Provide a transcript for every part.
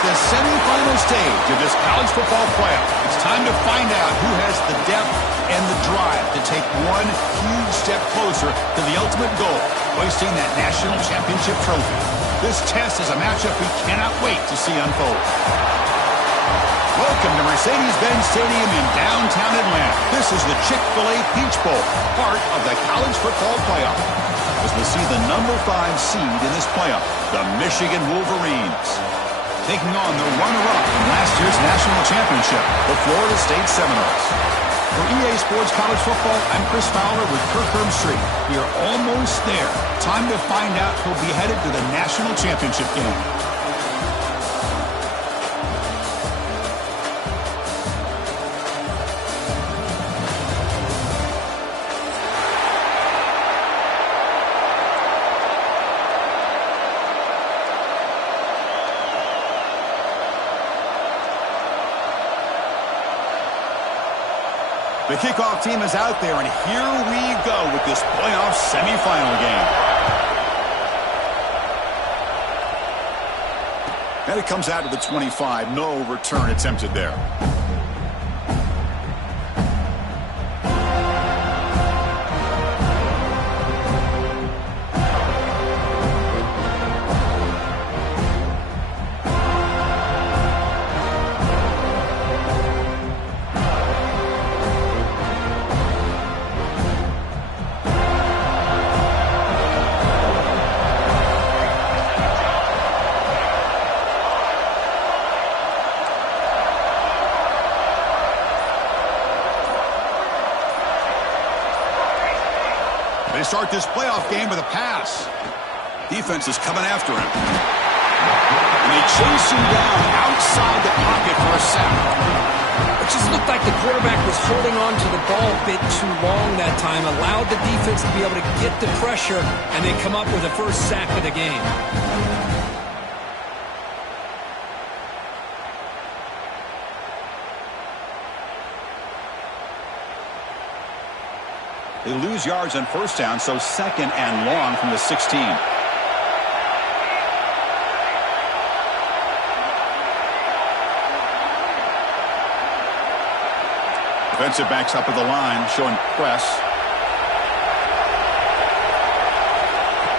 the semifinal stage of this college football playoff. It's time to find out who has the depth and the drive to take one huge step closer to the ultimate goal, hoisting that national championship trophy. This test is a matchup we cannot wait to see unfold. Welcome to Mercedes-Benz Stadium in downtown Atlanta. This is the Chick-fil-A Peach Bowl, part of the college football playoff. As we see the number 5 seed in this playoff, the Michigan Wolverines, taking on the runner-up from last year's national championship, the Florida State Seminoles. For EA Sports College Football, I'm Chris Fowler with Kirk Herbstreit. We are almost there. Time to find out who'll be headed to the national championship game. The kickoff team is out there, and here we go with this playoff semifinal game. And it comes out to the 25. No return attempted there. They start this playoff game with a pass. Defense is coming after him. And they chase him down outside the pocket for a sack. It just looked like the quarterback was holding on to the ball a bit too long that time, allowed the defense to be able to get the pressure, and they come up with the first sack of the game. They lose yards on first down, so second and long from the 16. Defensive backs up at the line, showing press.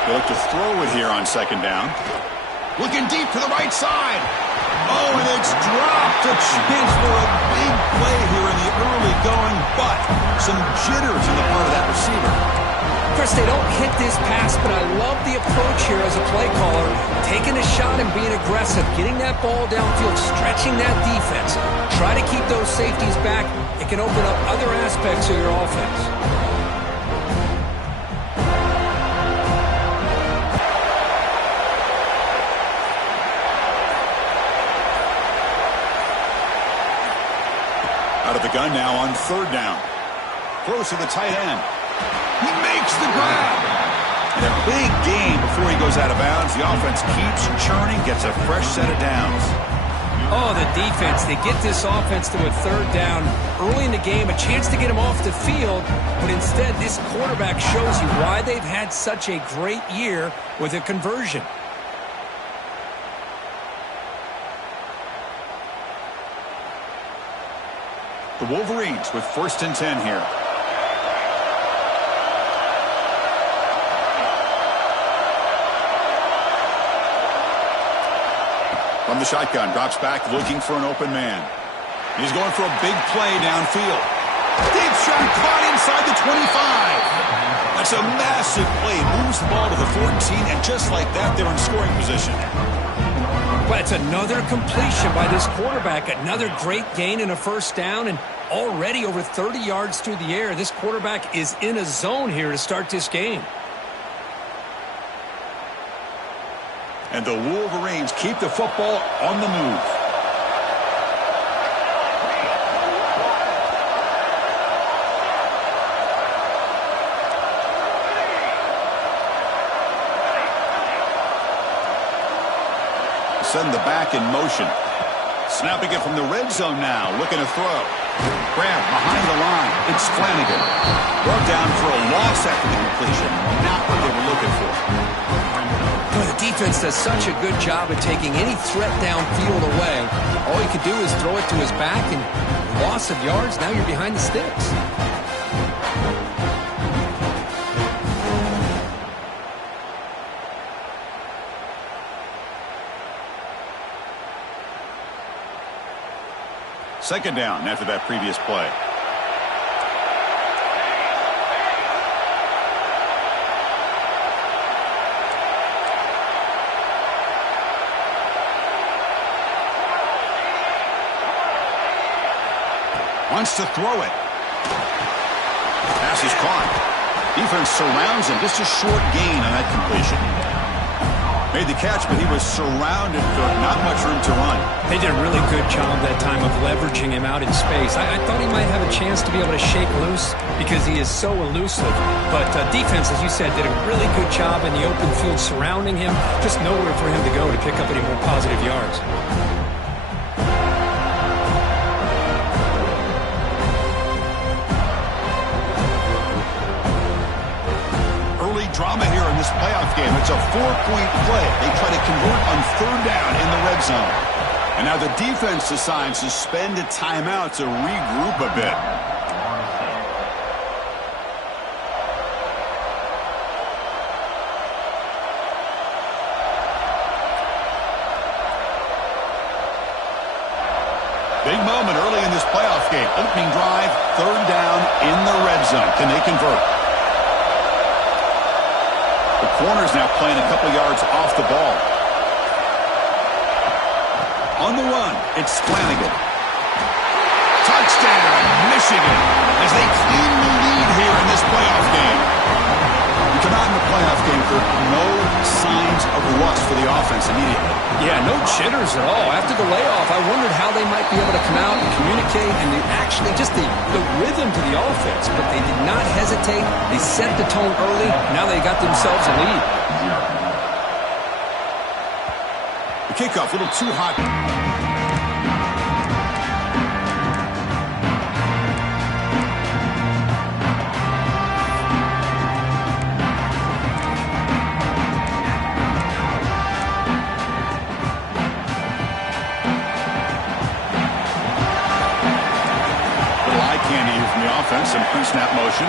They look to throw it here on second down. Looking deep to the right side. Oh, and it's dropped. A chance for a big play here in the early going, but some jitters in the part of that receiver. Chris, they don't hit this pass, but I love the approach here as a play caller. Taking a shot and being aggressive, getting that ball downfield, stretching that defense. Try to keep those safeties back. It can open up other aspects of your offense. Out of the gun now on third down. Throws to the tight end. He makes the grab. And a big gain before he goes out of bounds. The offense keeps churning, gets a fresh set of downs. Oh, the defense. They get this offense to a third down early in the game, a chance to get him off the field, but instead this quarterback shows you why they've had such a great year with a conversion. The Wolverines with 1st and 10 here. From the shotgun, drops back looking for an open man. He's going for a big play downfield. Deep shot caught inside the 25. That's a massive play. Moves the ball to the 14, and just like that, they're in scoring position. But it's another completion by this quarterback. Another great gain in a first down, and already over 30 yards through the air. This quarterback is in a zone here to start this game. And the Wolverines keep the football on the move. Send the back in motion. Snapping it from the red zone now. Looking to throw. Grab behind the line. It's Flanagan. Brought down for a loss after the completion. Not what they were looking for. Boy, the defense does such a good job of taking any threat downfield away. All you could do is throw it to his back, and loss of yards, now you're behind the sticks. Second down after that previous play. Wants to throw it. Pass is caught. Defense surrounds him. Just a short gain on that completion. Made the catch, but he was surrounded, so not much room to run. They did a really good job that time of leveraging him out in space. I thought he might have a chance to be able to shake loose because he is so elusive. But defense, as you said, did a really good job in the open field surrounding him. Just nowhere for him to go to pick up any more positive yards. Drama here in this playoff game. It's a 4-point play. They try to convert on third down in the red zone. And now the defense decides to spend a timeout to regroup a bit. Big moment early in this playoff game. Opening drive, third down in the red zone. Can they convert? The corner's now playing a couple yards off the ball. On the run, it's Flanagan. Touchdown, Michigan, as they claim the lead here in this playoff game. We come out in the playoff game for no signs of rust for the offense immediately. Yeah, no jitters at all. After the layoff, I wondered how they might be able to come out and communicate and actually just the rhythm to the offense. But they did not hesitate. They set the tone early. Now they got themselves a lead. The kickoff, a little too hot. Some pre-snap motion.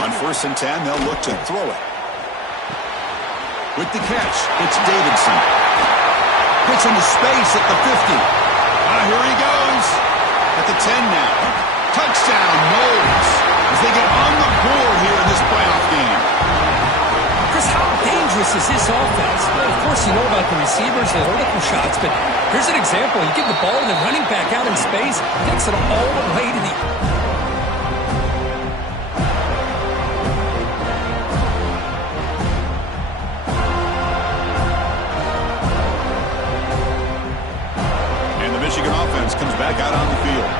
On 1st and 10, they'll look to throw it. With the catch, it's Davidson. Gets into space at the 50. Here he goes. At the 10 now. Touchdown, Knowles. As they get on the board here in this playoff game. Chris, how dangerous is this offense? Well, of course, you know about the receivers, the vertical shots, but here's an example. You give the ball and the running back out in space, takes it all the way to the... And the Michigan offense comes back out on the field.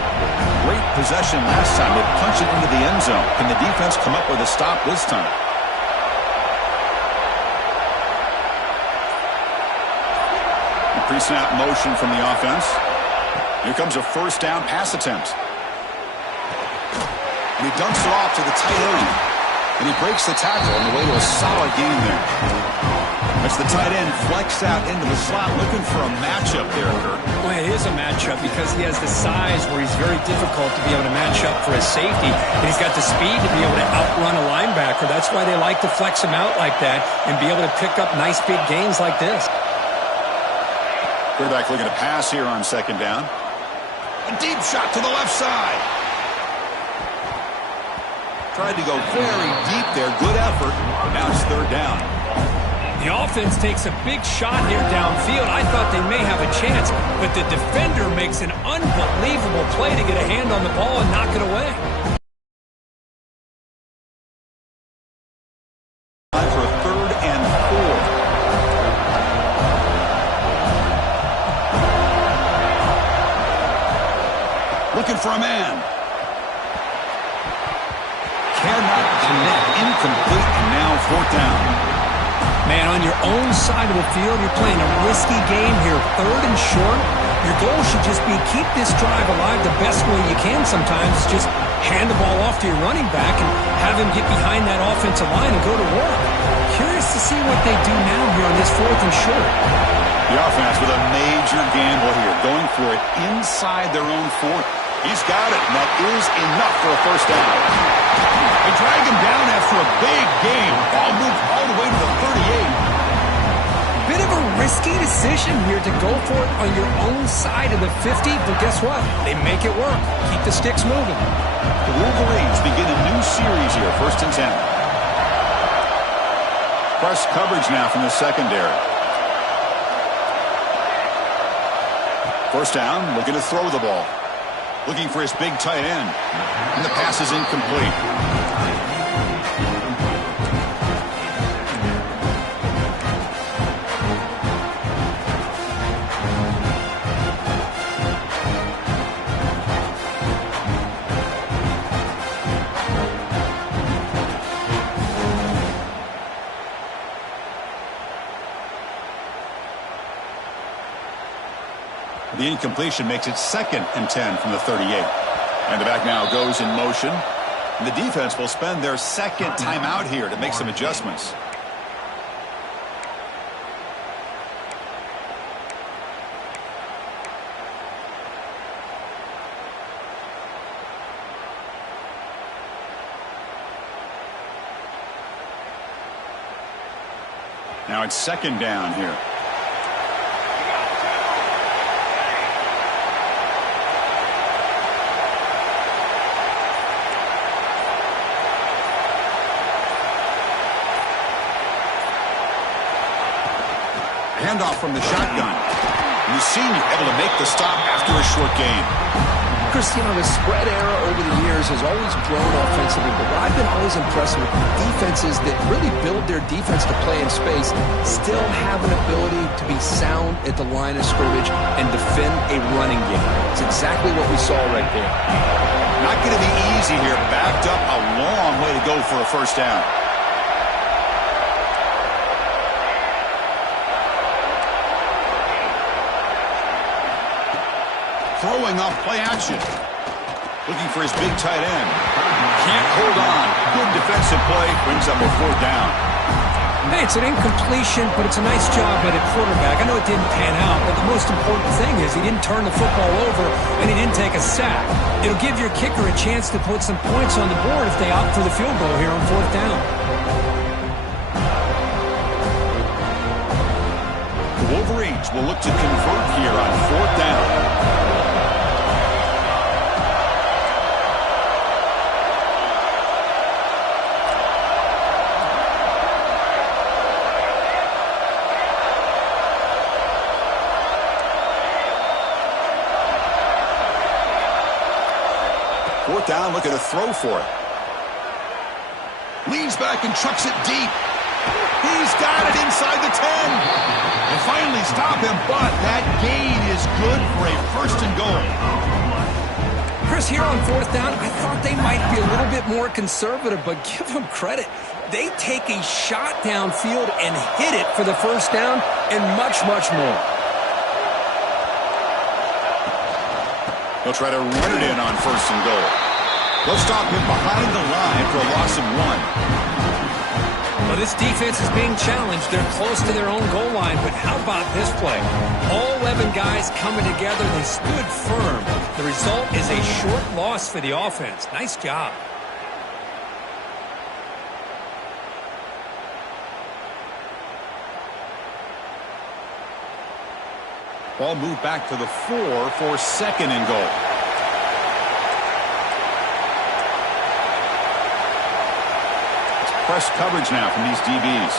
Great possession last time. They punch it into the end zone. Can the defense come up with a stop this time? Pre-snap motion from the offense. Here comes a first down pass attempt. And he dumps it off to the tight end. And he breaks the tackle on the way to a solid gain there. That's the tight end flexed out into the slot, looking for a matchup there, Kurt. Well, it is a matchup because he has the size where he's very difficult to be able to match up for his safety. And he's got the speed to be able to outrun a linebacker. That's why they like to flex him out like that and be able to pick up nice big gains like this. Quarterback looking to pass here on second down. A deep shot to the left side. Tried to go very deep there. Good effort. Now it's third down. The offense takes a big shot here downfield. I thought they may have a chance, but the defender makes an unbelievable play to get a hand on the ball and knock it away. For a 3rd and 4. Looking for a man. Cannot connect. Incomplete. And now 4th down. Man, on your own side of the field, you're playing a risky game here. 3rd and short. Your goal should just be keep this drive alive the best way you can sometimes. Just hand the ball off to your running back and have him get behind that offensive line and go to work. Curious to see what they do now here on this 4th and short. The offense with a major gamble here, going for it inside their own 40. He's got it, and that is enough for a first down. They drag him down after a big game. Ball moved all the way to the 38. Bit of a risky decision here to go for it on your own side of the 50, but guess what? They make it work. Keep the sticks moving. The Wolverines begin a new series here, 1st and 10. Press coverage now from the secondary. First down, looking to throw the ball. Looking for his big tight end. And the pass is incomplete. The incompletion makes it 2nd and 10 from the 38. And the back now goes in motion. And the defense will spend their 2nd timeout here to make some adjustments. Now it's 2nd down here. Handoff from the shotgun. And the senior able to make the stop after a short gain. Chris, the spread era over the years has always grown offensively, but what I've been always impressed with defenses that really build their defense to play in space still have an ability to be sound at the line of scrimmage and defend a running game. It's exactly what we saw right there. Not going to be easy here. Backed up a long way to go for a first down. Throwing off play action. Looking for his big tight end. Can't hold on. Good defensive play. Brings up a 4th down. Hey, it's an incompletion, but it's a nice job by the quarterback. I know it didn't pan out, but the most important thing is he didn't turn the football over and he didn't take a sack. It'll give your kicker a chance to put some points on the board if they opt for the field goal here on 4th down. The Wolverines will look to convert here on 4th down. Down, looking to throw for it. Leans back and chucks it deep. He's got it inside the 10. They finally stop him, but that gain is good for a 1st and goal. Chris, here on 4th down, I thought they might be a little bit more conservative, but give them credit. They take a shot downfield and hit it for the first down and much, much more. They'll try to run it in on 1st and goal. They'll stop him behind the line for a loss of 1. Well, this defense is being challenged. They're close to their own goal line, but how about this play? All 11 guys coming together. They stood firm. The result is a short loss for the offense. Nice job. Ball moved back to the 4 for 2nd and goal. Press coverage now from these DBs.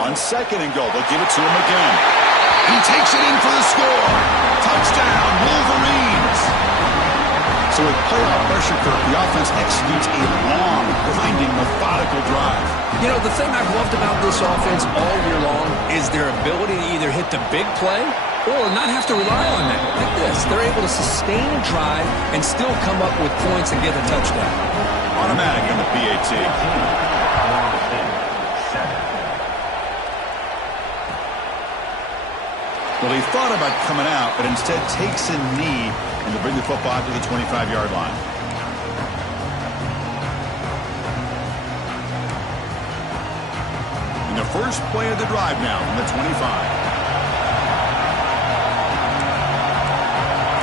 On 2nd and goal, they'll give it to him again. He takes it in for the score. Touchdown, Wolverines. So with playoff pressure curve, the offense executes a long, grinding, methodical drive. You know, the thing I've loved about this offense all year long is their ability to either hit the big play or not have to rely on that. Like this, they're able to sustain a drive and still come up with points and get a touchdown. Automatic on the PAT. Well, he thought about coming out, but instead takes a knee and to bring the football out to the 25-yard line. And the first play of the drive now from the 25.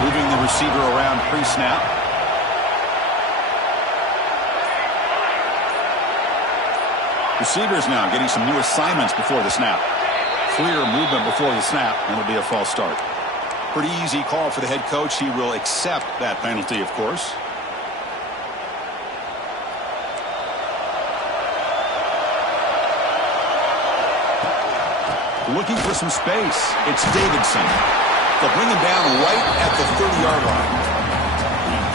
Moving the receiver around pre-snap. Receivers now getting some new assignments before the snap. Clear movement before the snap, and it'll be a false start. Pretty easy call for the head coach. He will accept that penalty, of course. Looking for some space. It's Davidson. They'll bring him down right at the 30-yard line.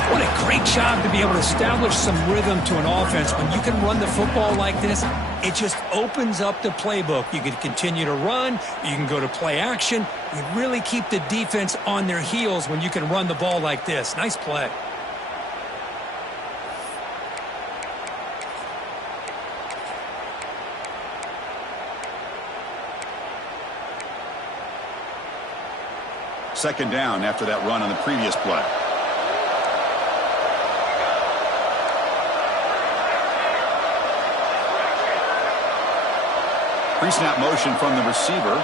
What a great job to be able to establish some rhythm to an offense. When you can run the football like this, it just opens up the playbook. You can continue to run. You can go to play action. You really keep the defense on their heels when you can run the ball like this. Nice play. Second down after that run on the previous play. Pre-snap motion from the receiver.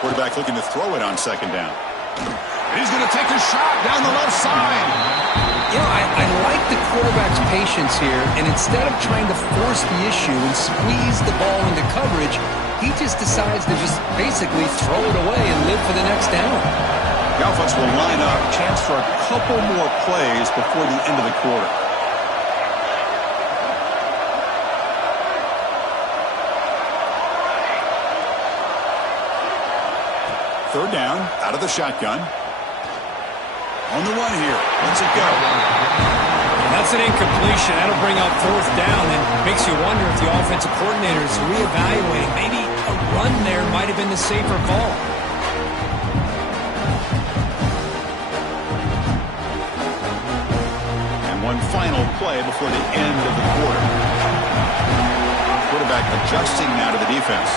Quarterback looking to throw it on second down. And he's going to take a shot down the left side. You know, I like the quarterback's patience here, and instead of trying to force the issue and squeeze the ball into coverage, he just decides to just basically throw it away and live for the next down. The offense will line up, chance for a couple more plays before the end of the quarter. Third down, out of the shotgun. On the run here. Let's it go. And that's an incompletion. That'll bring up fourth down and makes you wonder if the offensive coordinator is reevaluating. Maybe a run there might have been the safer call. One final play before the end of the quarter. Quarterback adjusting now to the defense.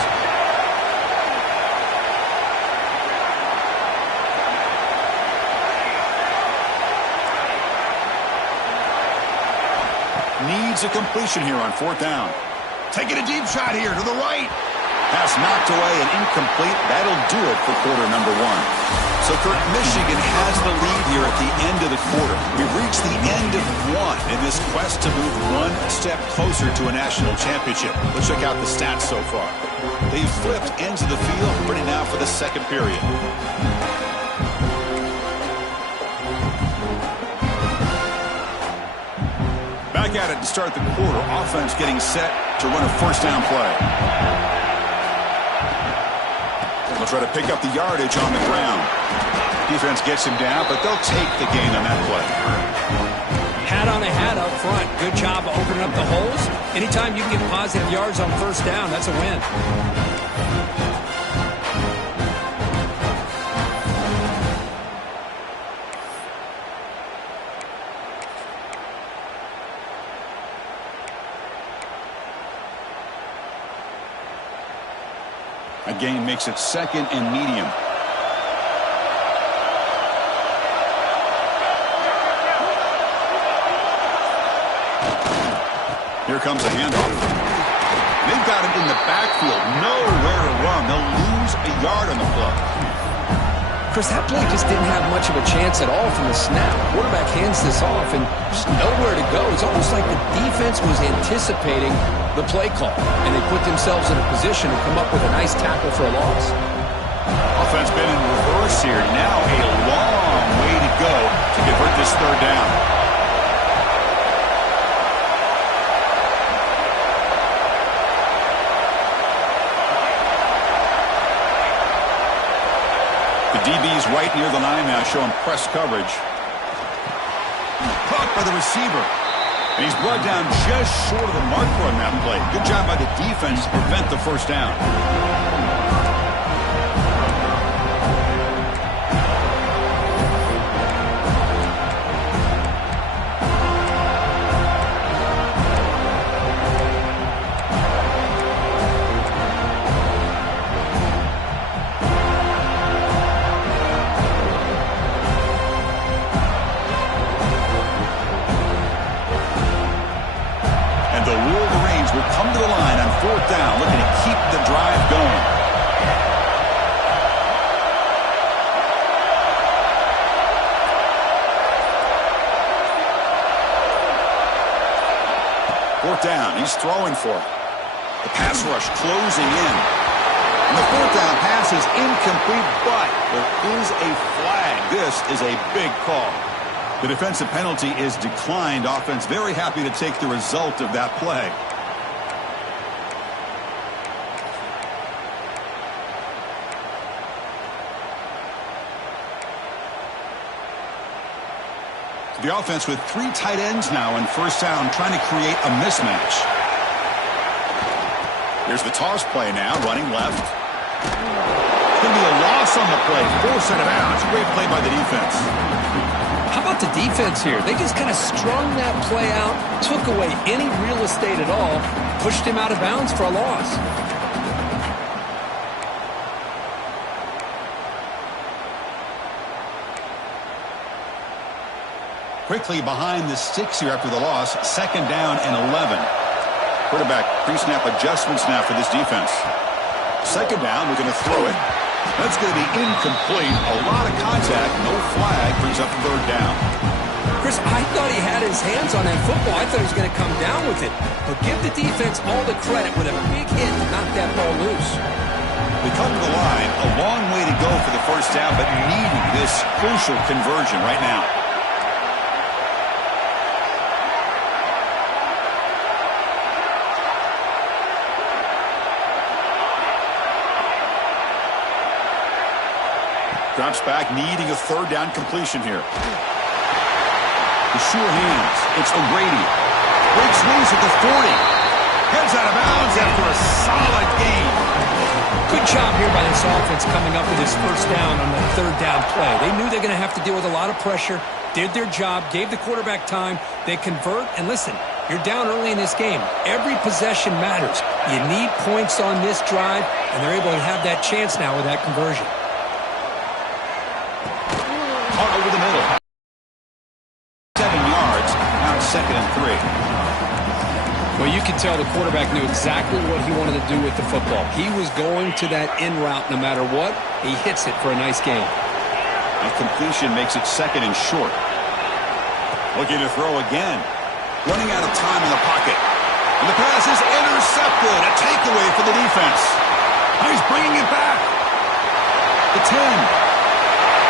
Needs a completion here on fourth down. Taking a deep shot here to the right. Pass knocked away and incomplete. That'll do it for quarter number one. So, Kurt, Michigan has the lead here at the end of the quarter. We've reached the end of one in this quest to move one step closer to a national championship. Let's check out the stats so far. They've flipped ends of the field, ready now for the second period. Back at it to start the quarter. Offense getting set to run a first down play. They'll try to pick up the yardage on the ground. Defense gets him down, but they'll take the gain on that play. Hat on a hat up front. Good job of opening up the holes. Anytime you can get positive yards on first down, that's a win. A gain makes it second and medium. Here comes a handoff. They've got him in the backfield. Nowhere to run. They'll lose a yard on the play. Chris, that play just didn't have much of a chance at all from the snap. Quarterback hands this off and just nowhere to go. It's almost like the defense was anticipating the play call, and they put themselves in a position to come up with a nice tackle for a loss. Offense been in reverse here. Now a long way to go to convert this third down. The DB's right near the line now, showing press coverage. Caught by the receiver. And he's brought down just short of the marker on that play. Good job by the defense to prevent the first down. will come to the line on 4th down, looking to keep the drive going. Fourth down, he's throwing for it. The pass rush closing in. And the 4th down pass is incomplete, but there is a flag. This is a big call. The defensive penalty is declined. Offense very happy to take the result of that play. The offense with 3 tight ends now in 1st down, trying to create a mismatch. Here's the toss play now, running left. It's going to be a loss on the play. Force out of bounds. Great play by the defense. How about the defense here? They just kind of strung that play out, took away any real estate at all, pushed him out of bounds for a loss. Quickly behind the sticks here after the loss. 2nd down and 11. Quarterback pre-snap adjustments now for this defense. 2nd down, we're going to throw it. That's going to be incomplete. A lot of contact, no flag, brings up 3rd down. Chris, I thought he had his hands on that football. I thought he was going to come down with it. But give the defense all the credit with a big hit to knock that ball loose. We come to the line, a long way to go for the 1st down, but needing this crucial conversion right now. Drops back, needing a 3rd down completion here. The sure hands. It's O'Grady. Breaks loose at the 40. Heads out of bounds after a solid gain. Good job here by this offense coming up with his 1st down on the 3rd down play. They knew they're going to have to deal with a lot of pressure, did their job, gave the quarterback time. They convert, and listen, you're down early in this game. Every possession matters. You need points on this drive, and they're able to have that chance now with that conversion. Over the middle. 7 yards. Now it's 2nd and 3. Well, you can tell the quarterback knew exactly what he wanted to do with the football. He was going to that in route no matter what. He hits it for a nice gain. And completion makes it 2nd and short. Looking to throw again. Running out of time in the pocket. And the pass is intercepted. A takeaway for the defense. He's bringing it back. The 10.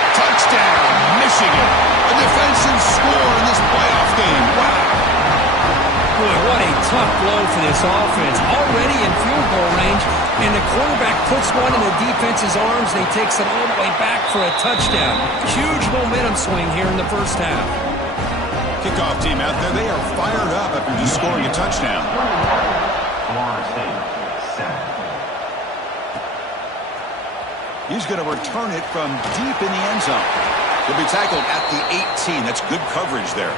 Touchdown, Michigan. A defensive score in this playoff game. Wow. Boy, what a tough blow for this offense. Already in field goal range, and the quarterback puts one in the defense's arms, and he takes it all the way back for a touchdown. Huge momentum swing here in the 1st half. Kickoff team out there, they are fired up after just scoring a touchdown. He's going to return it from deep in the end zone. He'll be tackled at the 18. That's good coverage there.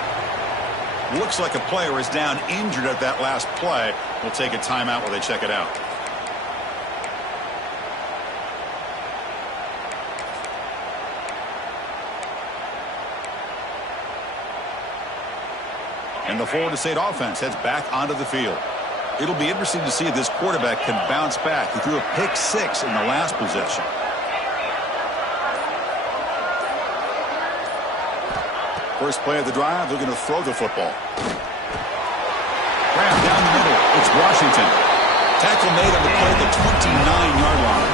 Looks like a player is down injured at that last play. We'll take a timeout while they check it out. And the Florida State offense heads back onto the field. It'll be interesting to see if this quarterback can bounce back. He threw a pick 6 in the last possession. First play of the drive, they're going to throw the football. Grab down the middle. It's Washington. Tackle made on the play at the 29-yard line.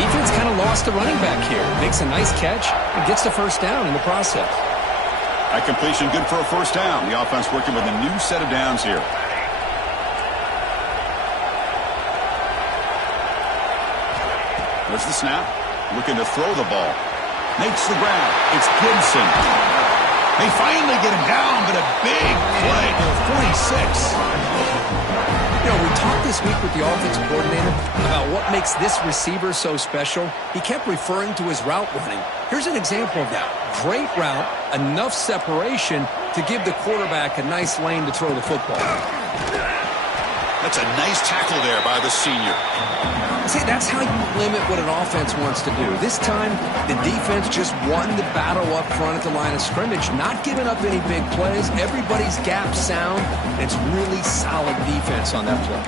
Defense kind of lost the running back here. Makes a nice catch and gets the 1st down in the process. That completion good for a 1st down. The offense working with a new set of downs here. There's the snap. Looking to throw the ball. Makes the grab. It's Gibson. They finally get him down, but a big play to 46. You know, we talked this week with the offensive coordinator about what makes this receiver so special. He kept referring to his route running. Here's an example of that. Great route, enough separation to give the quarterback a nice lane to throw the football. That's a nice tackle there by the senior. See, that's how you limit what an offense wants to do. This time, the defense just won the battle up front at the line of scrimmage, not giving up any big plays. Everybody's gap sound. It's really solid defense on that play.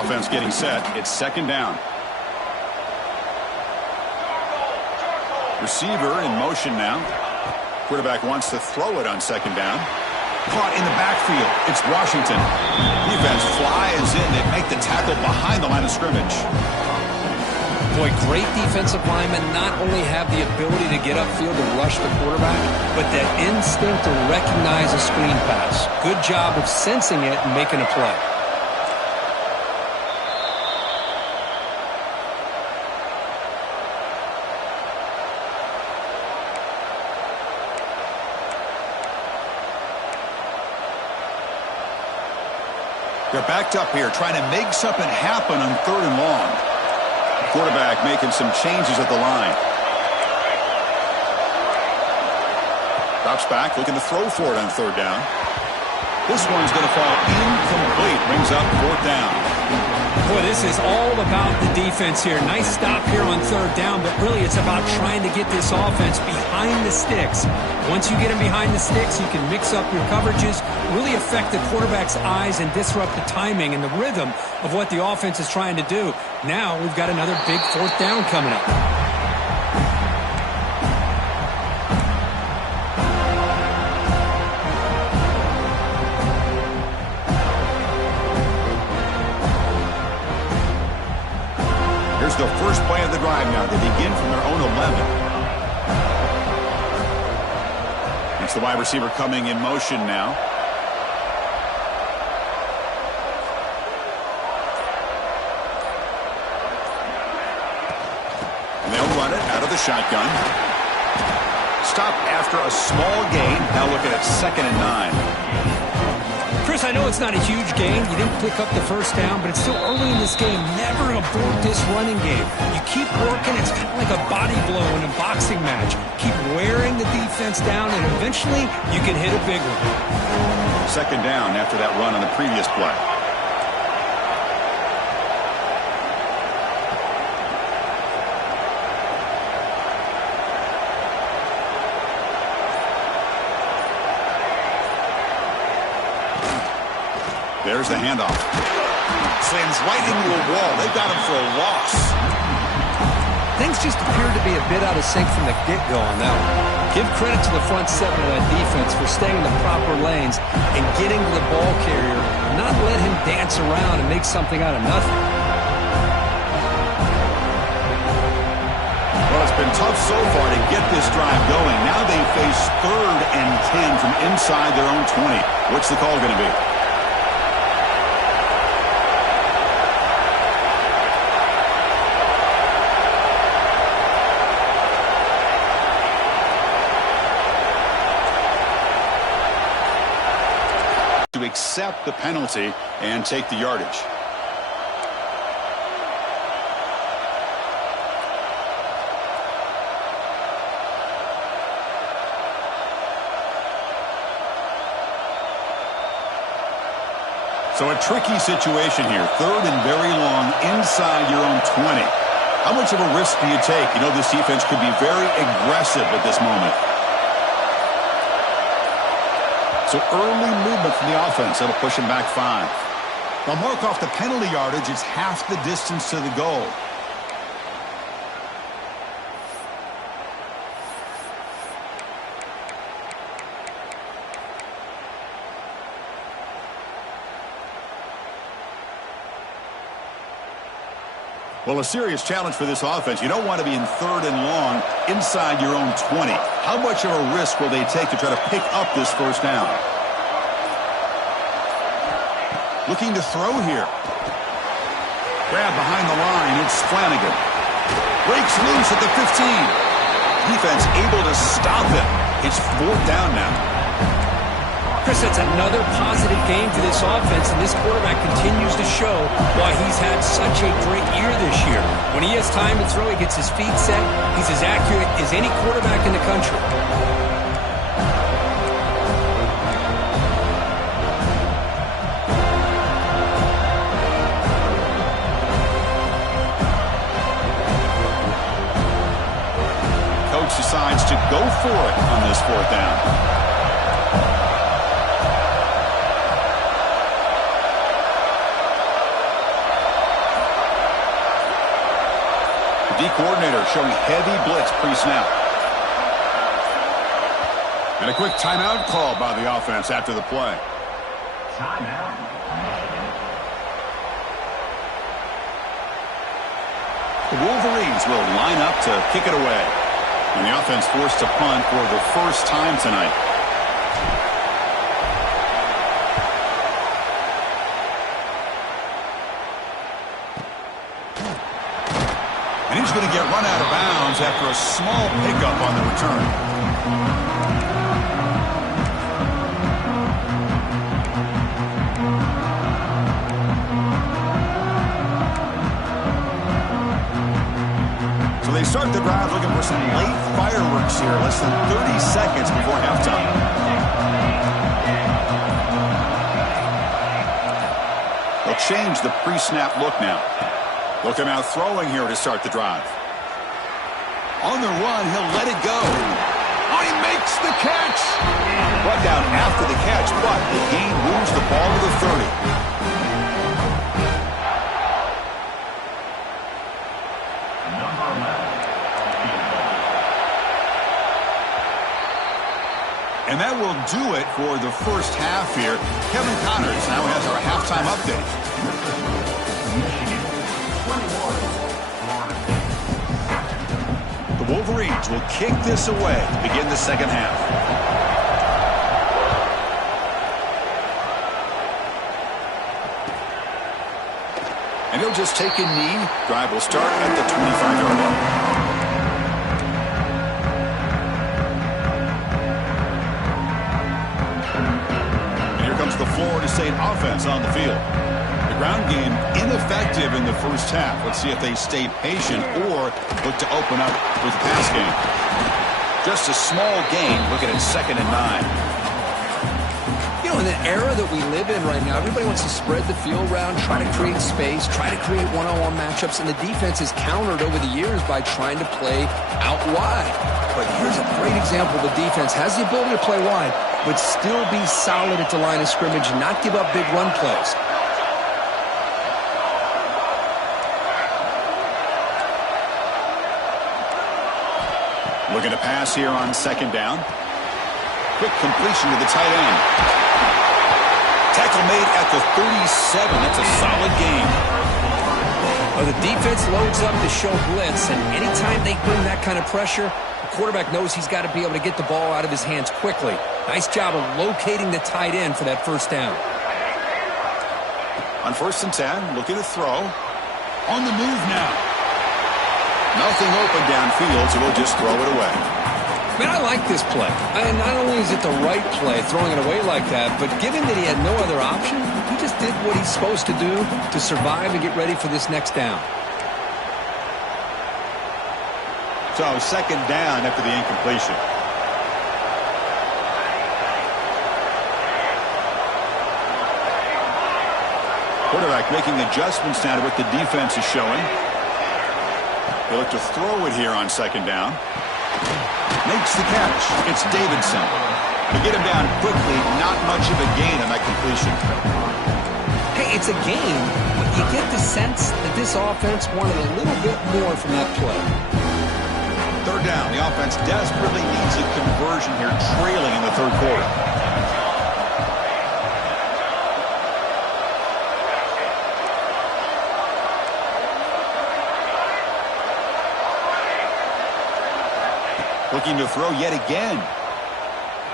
Offense getting set. It's second down. Receiver in motion now. Quarterback wants to throw it on second down. Caught in the backfield. It's Washington. Defense flies in. They make the tackle behind the line of scrimmage. Boy, great defensive linemen not only have the ability to get upfield to rush the quarterback, but that instinct to recognize a screen pass. Good job of sensing it and making a play. They're backed up here, trying to make something happen on third and long. Quarterback making some changes at the line. Drops back, looking to throw for it on third down. This one's going to fall incomplete. Brings up fourth down. Boy, this is all about the defense here. Nice stop here on third down, but really it's about trying to get this offense behind the sticks. Once you get them behind the sticks, you can mix up your coverages, really affect the quarterback's eyes and disrupt the timing and the rhythm of what the offense is trying to do. Now we've got another big fourth down coming up. Here's the first play of the drive now. They begin from their own 11. It's the wide receiver coming in motion now. And they'll run it out of the shotgun. Stop after a small gain. Now looking at 2nd and 9. Chris, I know it's not a huge gain. You didn't pick up the first down, but it's still early in this game. Never abort this running game. You keep working. It's kind of like a body blow in a boxing match. Keep wearing the defense down, and eventually you can hit a big one. Second down after that run on the previous play. There's the handoff. Slams right into a wall. They've got him for a loss. Things just appeared to be a bit out of sync from the get-go on that one. Give credit to the front seven of that defense for staying in the proper lanes and getting to the ball carrier, not let him dance around and make something out of nothing. Well, it's been tough so far to get this drive going. Now they face 3rd and 10 from inside their own 20. What's the call going to be? To accept the penalty and take the yardage. So a tricky situation here. 3rd and very long inside your own 20. How much of a risk do you take? You know, this defense could be very aggressive at this moment. So early movement from the offense. That'll push him back 5. They'll mark off the penalty yardage. It's half the distance to the goal. Well, a serious challenge for this offense. You don't want to be in 3rd and long inside your own 20. How much of a risk will they take to try to pick up this first down? Looking to throw here. Grab behind the line. It's Flanagan. Breaks loose at the 15. Defense able to stop him. It's 4th down now. Chris, that's another positive game for this offense, and this quarterback continues to show why he's had such a great year this year. When he has time to throw, he gets his feet set. He's as accurate as any quarterback in the country. go for it on this fourth down. The D coordinator showing heavy blitz pre-snap. And a quick timeout call by the offense after the play. Timeout. The Wolverines will line up to kick it away. And the offense forced to punt for the first time tonight. And he's going to get run out of bounds after a small pickup on the return. So they start the drive looking for some late fireworks here, less than 30 seconds before halftime. They'll change the pre-snap look now. Looking out throwing here to start the drive. On the run, he'll let it go. Oh, he makes the catch. Brought down after the catch, but the gain moves the ball to the 30. And that will do it for the first half here. Kevin Connors now has our halftime update. The Wolverines will kick this away to begin the second half. And he'll just take a knee. Drive will start at the 25-yard line. The Florida State offense on the field. The ground game ineffective in the first half. Let's see if they stay patient or look to open up with the pass game. Just a small gain, looking at 2nd and 9. You know, in the era that we live in right now, everybody wants to spread the field around, try to create space, try to create one-on-one matchups, and the defense is countered over the years by trying to play out wide. But here's a great example. The defense has the ability to play wide, but still be solid at the line of scrimmage, not give up big run plays. Looking to pass here on 2nd down. Quick completion to the tight end. Tackle made at the 37. That's a solid gain. Well, the defense loads up to show blitz, and anytime they bring that kind of pressure, the quarterback knows he's got to be able to get the ball out of his hands quickly. Nice job of locating the tight end for that first down. On 1st and 10, looking to throw. On the move now. Nothing open downfield, so we'll just throw it away. Man, I like this play. And not only is it the right play, throwing it away like that, but given that he had no other option, he just did what he's supposed to do to survive and get ready for this next down. So 2nd down after the incompletion. Quarterback making adjustments now to what the defense is showing. They look to throw it here on 2nd down. Makes the catch. It's Davidson. To get him down quickly, not much of a gain on that completion. Hey, it's a gain, but you get the sense that this offense wanted a little bit more from that play. 3rd down. The offense desperately needs a conversion here, trailing in the 3rd quarter. Looking to throw yet again.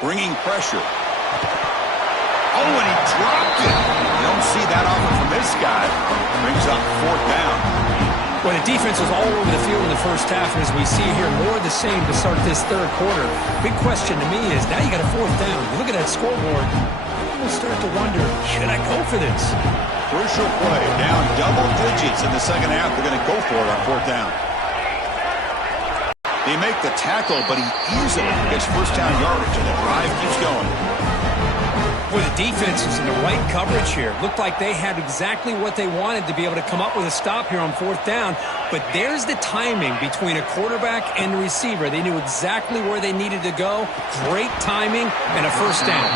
Bringing pressure. Oh, and he dropped it. You don't see that often from this guy. Brings up 4th down. Well, the defense was all over the field in the first half, and as we see here, more of the same to start this 3rd quarter. Big question to me is, now you got a 4th down. You look at that scoreboard, you'll start to wonder, should I go for this? Crucial play. Down double digits in the 2nd half. They're going to go for it on 4th down. They make the tackle, but he easily gets first down yardage, and the drive keeps going. Boy, the defense is in the right coverage here. Looked like they had exactly what they wanted to be able to come up with a stop here on fourth down. But there's the timing between a quarterback and the receiver. They knew exactly where they needed to go. Great timing and a first down.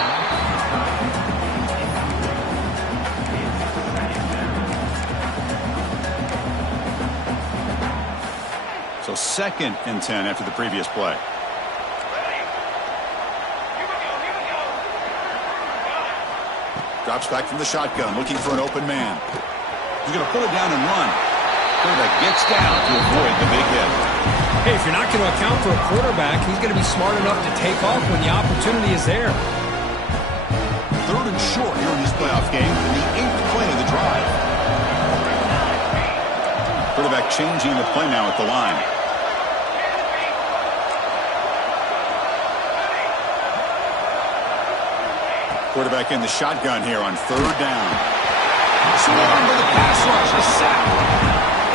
So 2nd and 10 after the previous play. Drops back from the shotgun, looking for an open man. He's going to pull it down and run. Quarterback gets down to avoid the big hit. Hey, if you're not going to account for a quarterback, he's going to be smart enough to take off when the opportunity is there. 3rd and short here in this playoff game, the 8th play of the drive. Quarterback changing the play now at the line. Quarterback in the shotgun here on 3rd down. Swarmed by the pass rush, a sack.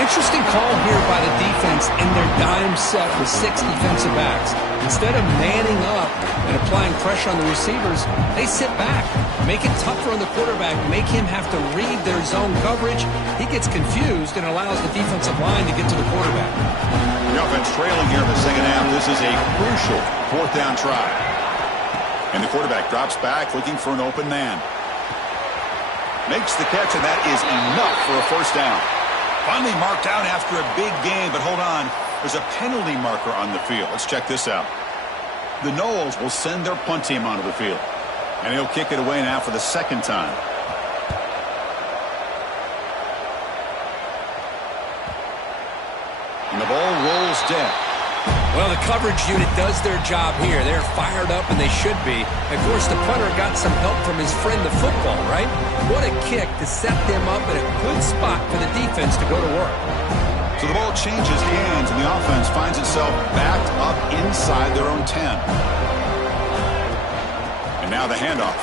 Interesting call here by the defense in their dime set with 6 defensive backs. Instead of manning up and applying pressure on the receivers, they sit back, make it tougher on the quarterback, make him have to read their zone coverage. He gets confused and allows the defensive line to get to the quarterback. The offense trailing here in the second half. This is a crucial 4th down try. And the quarterback drops back, looking for an open man. Makes the catch, and that is enough for a first down. Finally marked out after a big game, but hold on. There's a penalty marker on the field. Let's check this out. The Noles will send their punt team onto the field. And he'll kick it away now for the 2nd time. And the ball rolls dead. Well, the coverage unit does their job here. They're fired up, and they should be. Of course, the punter got some help from his friend, the football, right? What a kick to set them up in a good spot for the defense to go to work. So the ball changes hands, and the offense finds itself backed up inside their own 10. And now the handoff.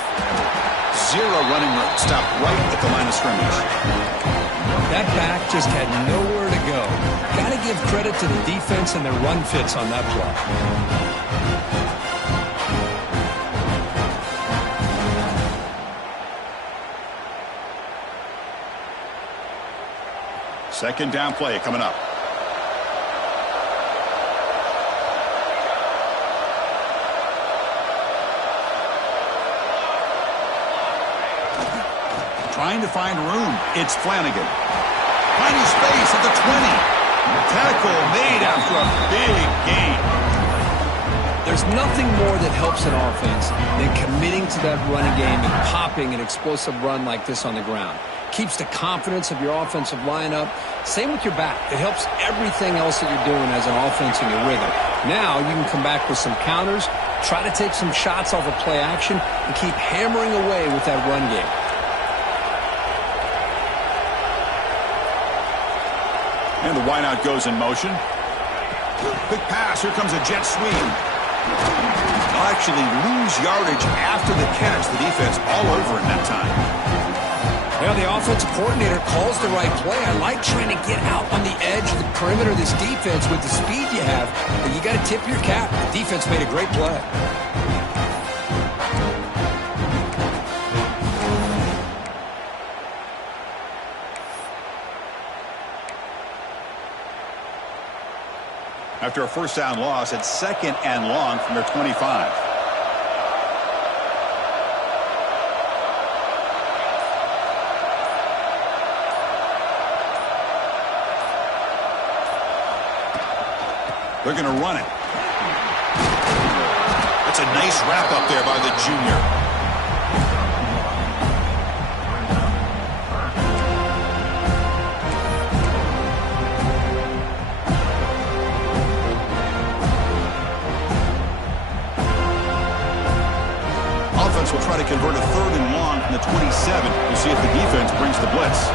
0 running room. Stop right at the line of scrimmage. That back just had nowhere to go. Got to give credit to the defense and their run fits on that play. 2nd down play coming up. Trying to find room. It's Flanagan. Finding space at the 20. Tackle made after a big gain. There's nothing more that helps an offense than committing to that running game and popping an explosive run like this on the ground. Keeps the confidence of your offensive lineup. Same with your back. It helps everything else that you're doing as an offense in your rhythm. Now you can come back with some counters, try to take some shots off of play action, and keep hammering away with that run game. And the wideout goes in motion. Quick pass. Here comes a jet sweep. They'll actually lose yardage after the catch. The defense all over in that time. Well, the offensive coordinator calls the right play. I like trying to get out on the edge of the perimeter of this defense with the speed you have. But you got to tip your cap. The defense made a great play. After a first down loss, it's 2nd and long from their 25. They're going to run it. That's a nice wrap up there by the junior. Will try to convert a 3rd and long from the 27. We'll see if the defense brings the blitz.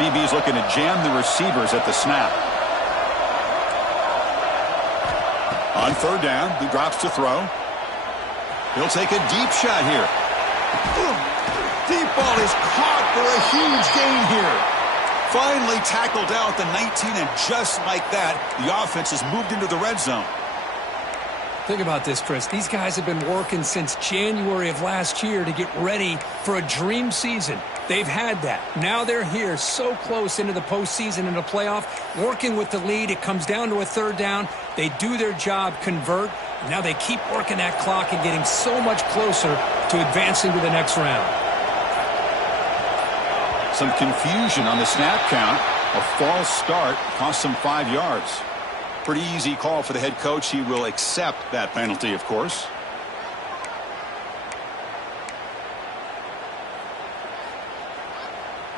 DB's looking to jam the receivers at the snap. On 3rd down, he drops to throw. He'll take a deep shot here. Deep ball is caught for a huge gain here. Finally tackled out the 19, and just like that, the offense has moved into the red zone. Think about this, Chris. These guys have been working since January of last year to get ready for a dream season. They've had that. Now they're here so close into the postseason and the playoff, working with the lead. It comes down to a third down. They do their job, convert. Now they keep working that clock and getting so much closer to advancing to the next round. Some confusion on the snap count. A false start cost them 5 yards. Pretty easy call for the head coach. He will accept that penalty, of course.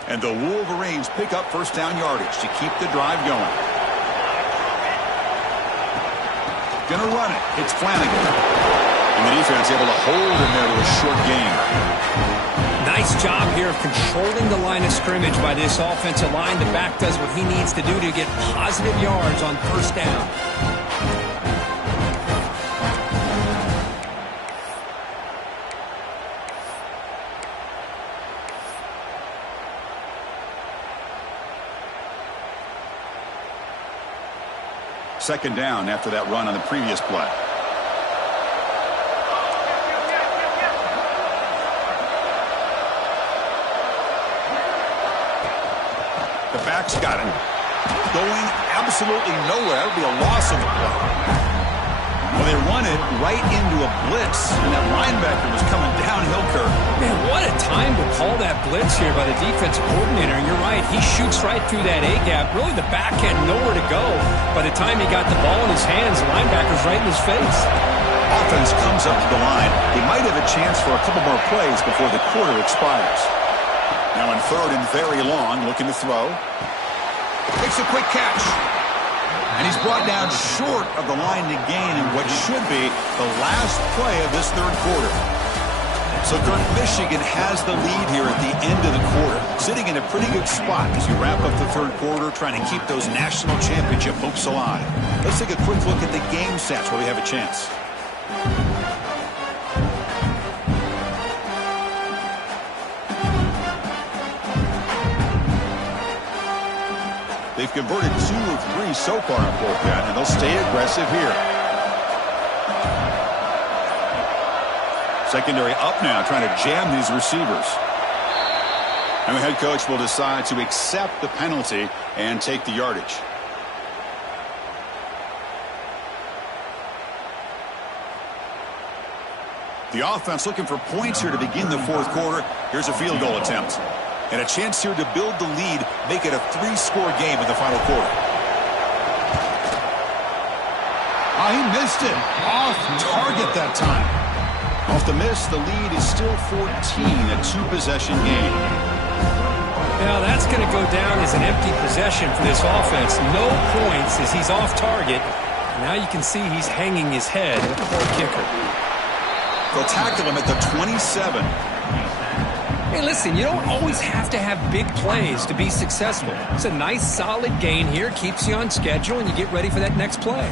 And the Wolverines pick up first down yardage to keep the drive going. Gonna run it. It's Flanagan. And the defense able to hold him there to a short gain. Nice job here of controlling the line of scrimmage by this offensive line. The back does what he needs to do to get positive yards on first down. Second down after that run on the previous play. The back's got it. Going absolutely nowhere. It'll be a loss on the play. Well, they run it right into a blitz, and that linebacker was coming downhill curve. Man, what a time to call that blitz here by the defensive coordinator. And you're right, he shoots right through that A-gap. Really, the back had nowhere to go. By the time he got the ball in his hands, the linebacker's right in his face. Offense comes up to the line. He might have a chance for a couple more plays before the quarter expires. Now in third and very long, looking to throw. Makes a quick catch. And he's brought down short of the line to gain in what should be the last play of this third quarter. So Kurt, Michigan has the lead here at the end of the quarter, sitting in a pretty good spot as you wrap up the third quarter, trying to keep those national championship hopes alive. Let's take a quick look at the game stats while we have a chance. They've converted 2 of 3 so far on fourth down, and they'll stay aggressive here. Secondary up now, trying to jam these receivers. And the head coach will decide to accept the penalty and take the yardage. The offense looking for points here to begin the fourth quarter. Here's a field goal attempt. And a chance here to build the lead, make it a 3-score game in the final quarter. Oh, he missed it. Off target that time. Off the miss, the lead is still 14, a 2-possession game. Now that's going to go down as an empty possession for this offense. No points as he's off target. Now you can see he's hanging his head. Poor kicker. They'll tackle him at the 27. Hey, listen, you don't always have to have big plays to be successful. It's a nice, solid gain here. Keeps you on schedule, and you get ready for that next play.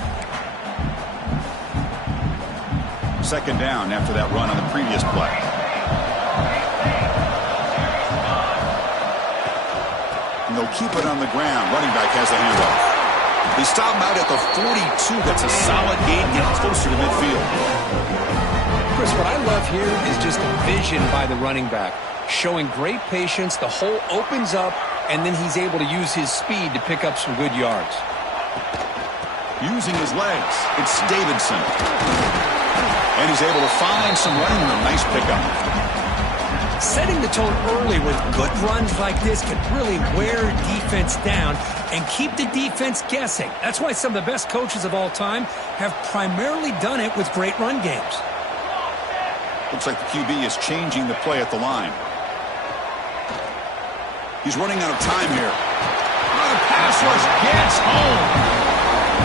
Second down after that run on the previous play. And they'll keep it on the ground. Running back has the handoff. They stop him out at the 42. That's a solid gain, getting closer to midfield. Chris, what I love here is just the vision by the running back. Showing great patience, the hole opens up, and then he's able to use his speed to pick up some good yards. Using his legs, it's Davidson. And he's able to find some running room. Nice pickup. Setting the tone early with good runs like this can really wear defense down and keep the defense guessing. That's why some of the best coaches of all time have primarily done it with great run games. Looks like the QB is changing the play at the line. He's running out of time here. Oh, the pass rush gets home.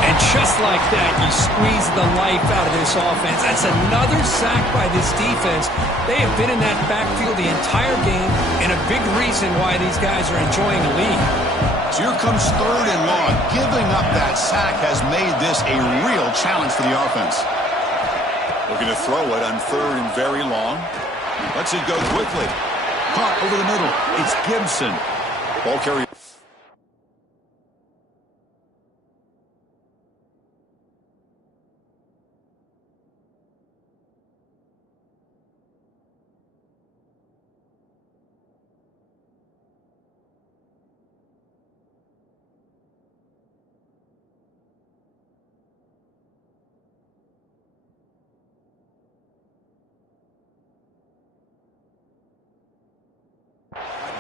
And just like that, you squeeze the life out of this offense. That's another sack by this defense. They have been in that backfield the entire game, and a big reason why these guys are enjoying a lead. So here comes third and long. Giving up that sack has made this a real challenge for the offense. Looking to throw it on third and very long. Lets it go quickly. Caught over the middle. It's Gibson. Ball carrier.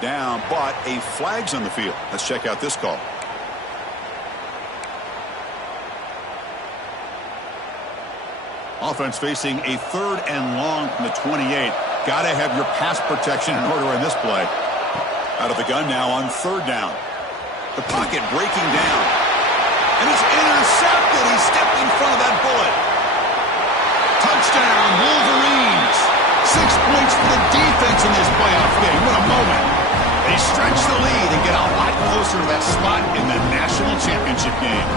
down, but a flag's on the field. Let's check out this call. Offense facing a 3rd and long from the 28. Got to have your pass protection in order in this play. Out of the gun now on 3rd down. The pocket breaking down. And it's intercepted. He stepped in front of that bullet. Touchdown, Wolverines. 6 points for the defense in this playoff game. What a moment. They stretch the lead and get a lot closer to that spot in the national championship game.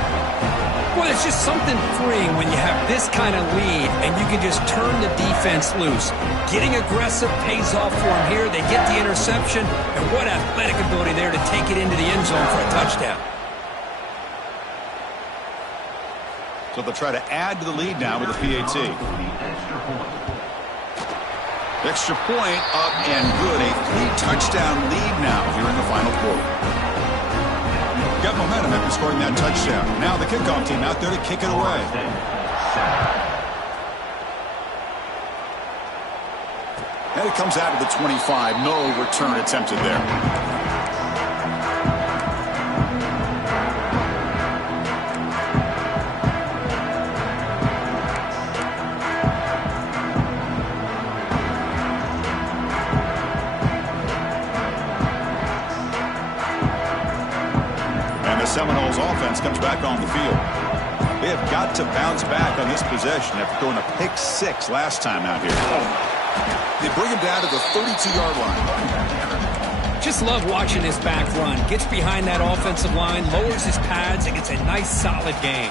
Well, it's just something freeing when you have this kind of lead and you can just turn the defense loose. Getting aggressive pays off for them here. They get the interception, and what athletic ability there to take it into the end zone for a touchdown. So they'll try to add to the lead now with the PAT. Extra point up and good. A 3-touchdown lead now here in the final quarter. Got momentum after scoring that touchdown. Now the kickoff team out there to kick it away. And it comes out of the 25. No return attempted there. Seminoles offense comes back on the field. They have got to bounce back on this possession after throwing a pick-6 last time out here. They bring him down to the 32-yard line. Just love watching his back run. Gets behind that offensive line, lowers his pads, and gets a nice solid gain.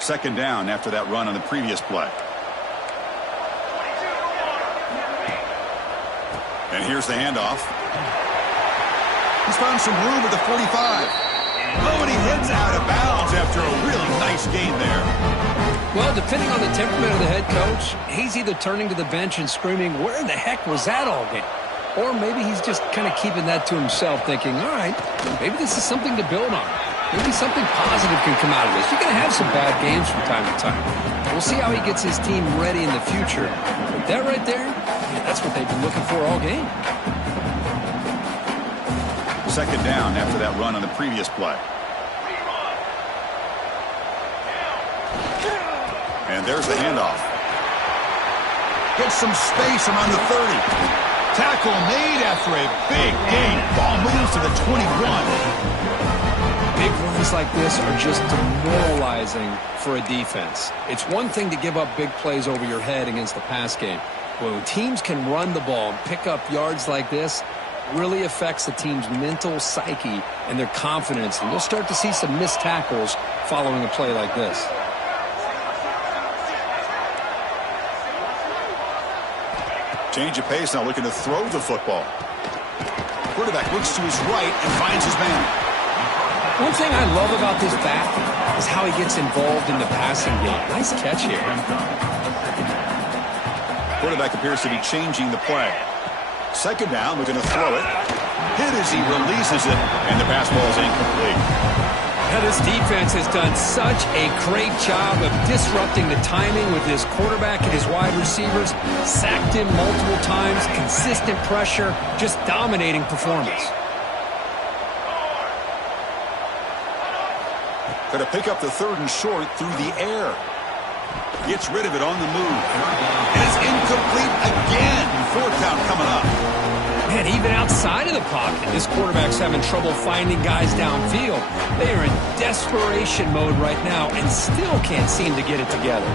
2nd down after that run on the previous play. And here's the handoff. He's found some room at the 45. Oh, and he heads out of bounds after a really nice gain there. Well, depending on the temperament of the head coach, he's either turning to the bench and screaming, where the heck was that all game? Or maybe he's just kind of keeping that to himself, thinking, all right, maybe this is something to build on. Maybe something positive can come out of this. You're going to have some bad games from time to time. We'll see how he gets his team ready in the future. But that right there, yeah, that's what they've been looking for all game. 2nd down after that run on the previous play. And there's the handoff. Gets some space around the 30. Tackle made after a big gain. Ball moves to the 21. Big runs like this are just demoralizing for a defense. It's one thing to give up big plays over your head against the pass game. But when teams can run the ball and pick up yards like this, really affects the team's mental psyche and their confidence. And you'll start to see some missed tackles following a play like this. Change of pace now, looking to throw the football. Quarterback looks to his right and finds his man. One thing I love about this back is how he gets involved in the passing game. Nice catch here. Quarterback appears to be changing the play. 2nd down, looking to throw it. Hit as he releases it, and the pass ball is incomplete. Now, this defense has done such a great job of disrupting the timing with his quarterback and his wide receivers. Sacked him multiple times, consistent pressure, just dominating performance. Going to pick up the 3rd and short through the air. Gets rid of it on the move. And it's incomplete again. 4th down coming up. Man, even outside of the pocket, this quarterback's having trouble finding guys downfield. They are in desperation mode right now and still can't seem to get it together.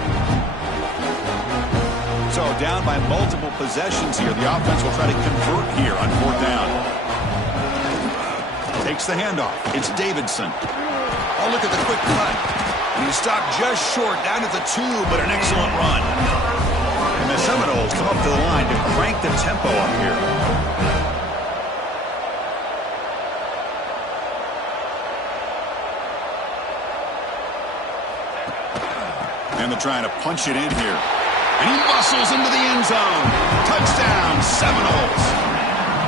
So down by multiple possessions here. The offense will try to convert here on 4th down. Takes the handoff. It's Davidson. Oh, look at the quick cut. And he stopped just short, down at the 2, but an excellent run. And the Seminoles come up to the line to crank the tempo up here. And they're trying to punch it in here. And he muscles into the end zone. Touchdown, Seminoles.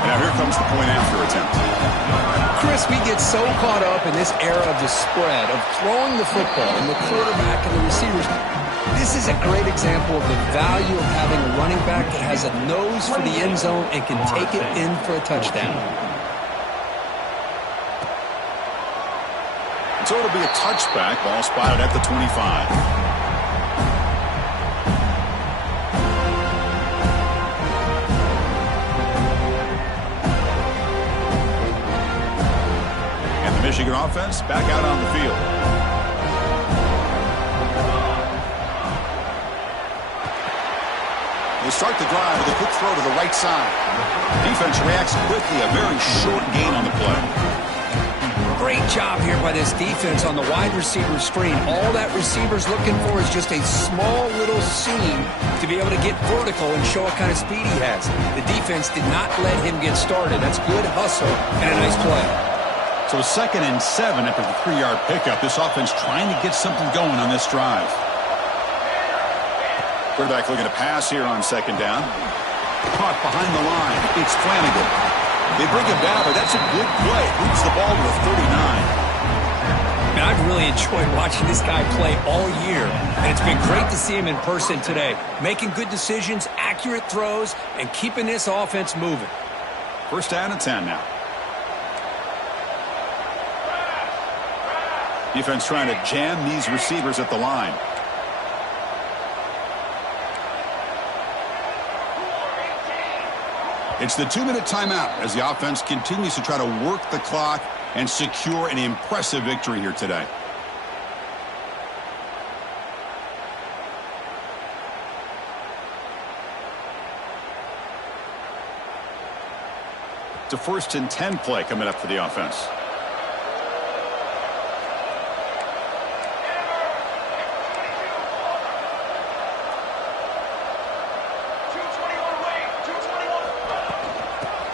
And now here comes the point after attempt. Chris, we get so caught up in this era of the spread, of throwing the football, and the quarterback and the receivers This is a great example of the value of having a running back that has a nose for the end zone and can take it in for a touchdown. So it'll be a touchback. Ball spotted at the 25. And the Michigan offense back out on the field. They start the drive with a quick throw to the right side. Defense reacts quickly. A very short gain on the play. Great job here by this defense on the wide receiver screen. All that receiver's looking for is just a small little seam to be able to get vertical and show what kind of speed he has. The defense did not let him get started. That's good hustle and a nice play. So 2nd and 7 after the 3-yard pickup. This offense trying to get something going on this drive. Quarterback looking to pass here on 2nd down. Caught behind the line. It's Flanagan. They bring him down, but that's a good play. Moves the ball to the 39. Man, I've really enjoyed watching this guy play all year, and it's been great to see him in person today. Making good decisions, accurate throws, and keeping this offense moving. 1st down and 10 now. Defense trying to jam these receivers at the line. It's the 2-minute timeout as the offense continues to try to work the clock and secure an impressive victory here today. It's a 1st and 10 play coming up for the offense.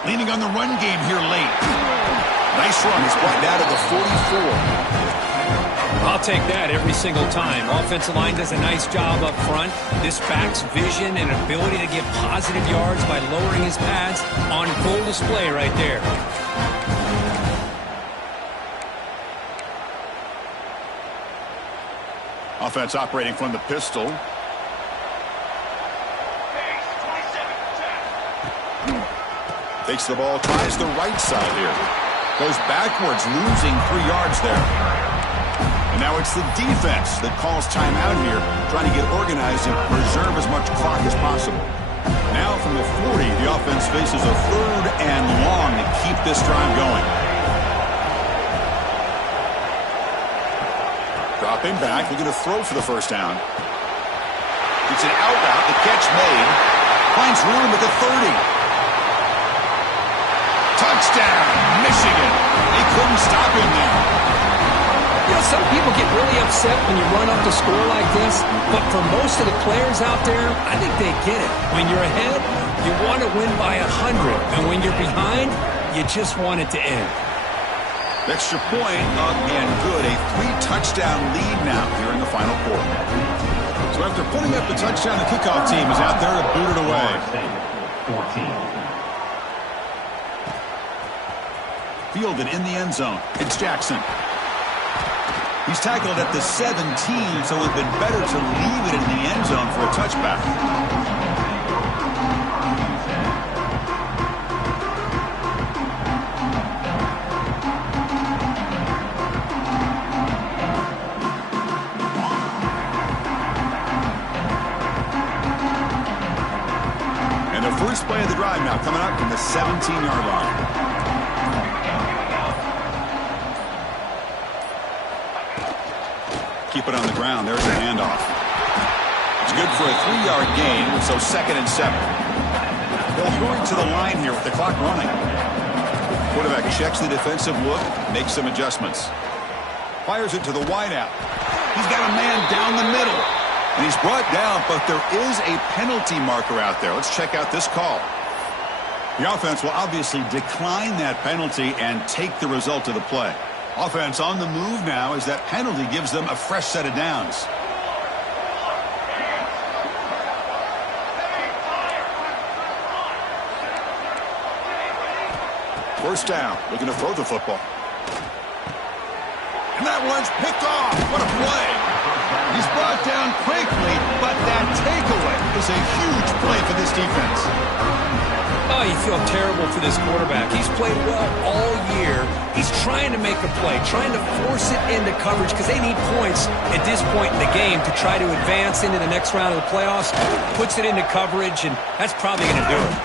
Leaning on the run game here late. Nice run. He's brought down to the 44. I'll take that every single time. Offensive line does a nice job up front. This back's vision and ability to get positive yards by lowering his pads on full display right there. Offense operating from the pistol. Takes the ball, tries the right side here. Goes backwards, losing 3 yards there. And now it's the defense that calls timeout here, trying to get organized and preserve as much clock as possible. Now from the 40, the offense faces a 3rd and long to keep this drive going. Dropping back, looking to throw for the 1st down. It's an out route, the catch made. Finds room at the 30. Touchdown, Michigan. They couldn't stop him there. You know, some people get really upset when you run up to score like this, but for most of the players out there, I think they get it. When you're ahead, you want to win by 100, and when you're behind, you just want it to end. Extra point up and good. A 3-touchdown lead now here in the final quarter. So after putting up the touchdown, the kickoff team is out there to boot it away. 14. Fielded in the end zone. It's Jackson. He's tackled at the 17, so it would have been better to leave it in the end zone for a touchback. And the first play of the drive now coming up from the 17-yard line. Keep it on the ground. There's a handoff. It's good for a 3-yard gain, so 2nd and 7. They'll going to the line here with the clock running. Quarterback checks the defensive look, makes some adjustments. Fires it to the wideout. He's got a man down the middle. And he's brought down, but there is a penalty marker out there. Let's check out this call. The offense will obviously decline that penalty and take the result of the play. Offense on the move now as that penalty gives them a fresh set of downs. First down, looking to throw the football. And that one's picked off. What a play. He's brought down quickly, but that takeaway is a huge play for this defense. Oh, you feel terrible for this quarterback. He's played well all year. He's trying to make a play, trying to force it into coverage because they need points at this point in the game to try to advance into the next round of the playoffs. Puts it into coverage, and that's probably going to do it.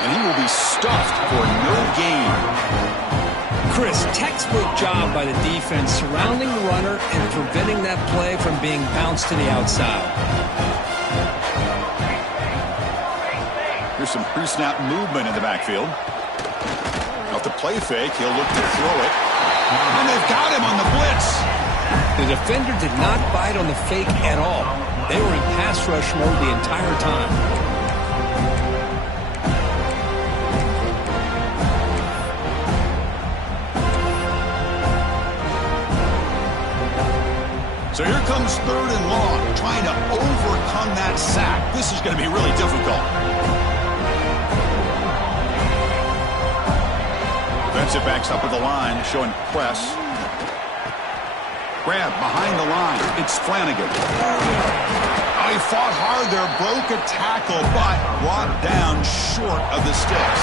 And he will be stuffed for no gain. Chris, textbook job by the defense surrounding the runner and preventing that play from being bounced to the outside. Here's some pre-snap movement in the backfield. Off the play fake, he'll look to throw it. And they've got him on the blitz. The defender did not bite on the fake at all. They were in pass rush mode the entire time. So here comes 3rd and long, trying to overcome that sack. This is going to be really difficult. Defensive backs up with the line, showing press. Grab behind the line. It's Flanagan. Oh, he fought hard there, broke a tackle, but brought down short of the sticks.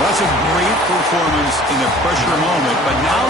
That's a great performance in the pressure moment, but now